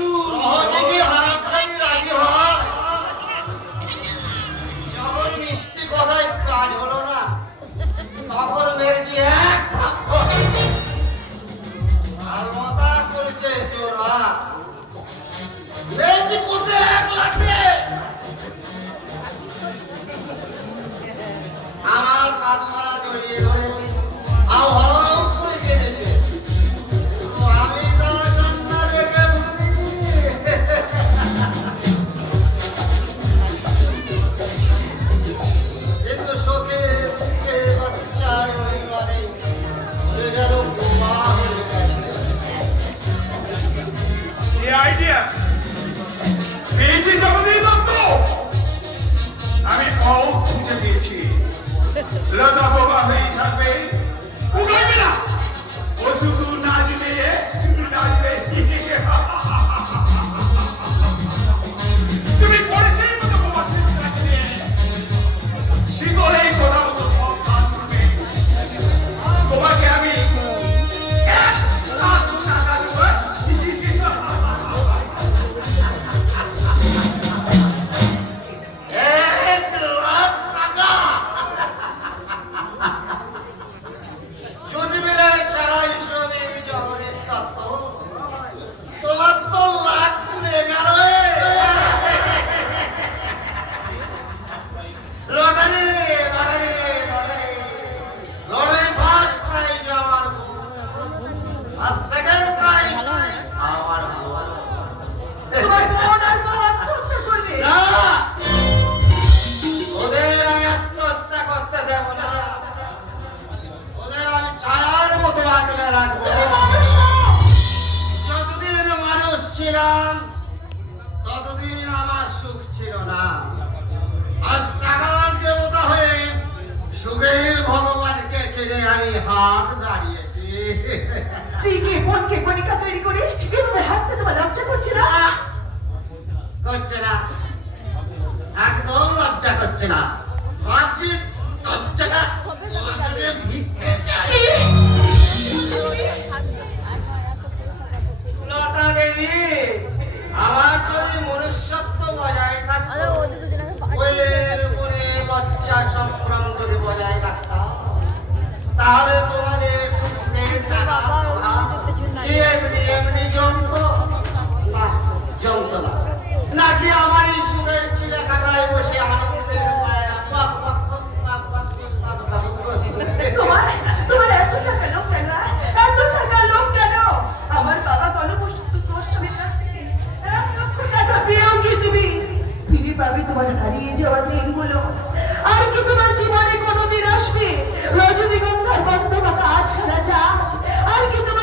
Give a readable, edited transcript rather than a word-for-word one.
সহজে কি হারামজাদি রাজি হয়? যখন মিষ্টি কথায় কাজ হলো না, তখন মেরেছি এক থাপ্পড়। আর মাথা করেছে জোরা, মেরেছি কষে এক লাঠি। আমার কাঁধ মারা জড়িয়ে ধরে হাউ হাউ করে কেঁদেছে। কিন্তু আমি তার কান্না দেখে ভাবিনি। কিন্তু শোকে দুঃখে বাচ্চায় অভিমানে সে যেন বোমা হয়ে গেছে। এই আইডিয়া পেয়েছি জগদীশ দত্ত। আমি পথ খুঁজে পেয়েছি। লতা বাবা হয়ে থাকবে, উগলাবে না। ও শুধু নাচবে, শুধু নাচবে। তুমি পরিচয় মতো বাবা শেষ রাখছে, শীতলে কথা মতো সব কাজ করবে। তোমাকে আমি 1,00,000 টাকা দেবো। তোমার বোন আর বউ আত্মহত্যা করবে। ওদের আমি আত্মহত্যা করতে দেব না। ওদের আমি ছায়ার মতো আগলে রাখবো। তুমি মানুষ নও। যতদিন মানুষ ছিলাম ততদিন আমার সুখ ছিল না। আজ টাকার দেবতা হয়ে সুখের ভগবানকে কিনে আমি হাত দাঁড়িয়েছি। স্ত্রীকে বোনকে কণিকা তৈরি করে এভাবে হাসতে তোমার লজ্জা করছে না? করছে না, একদম লজ্জা করছে না। ভাবছি লজ্জাটা তোমার কাছে ভিক্ষে চাই। লতা দেবী, আমার যদি মনুষ্যত্ব বজায় থাকতো, বইয়ের উপরে লজ্জা সম্ভ্রম যদি বজায় রাখতাম, তাহলে তোমাদের সুখের টাকা কি এমনি এমনি জমতো না? জমতো না। নাকি আমার এই সুখের ছিলা কাটায় বসে আনন্দের পায়রা পাক পাক পাক পাক পাক পাক পাক করে। তোমার তোমার এত টাকা লোক কেন? এত টাকা লোক কেন? আমার বাবা বলো গোস্বামীর কাছ থেকে 1,00,000 টাকা পেয়েও কি তুমি ফিরে পাবে তোমার হারিয়ে যাওয়া দিনগুলো? আর কি তোমার জীবনে কোনোদিন আসবে রজনীগন্ধার গন্ধ মাখা 8খানা চা? আর কি তোমার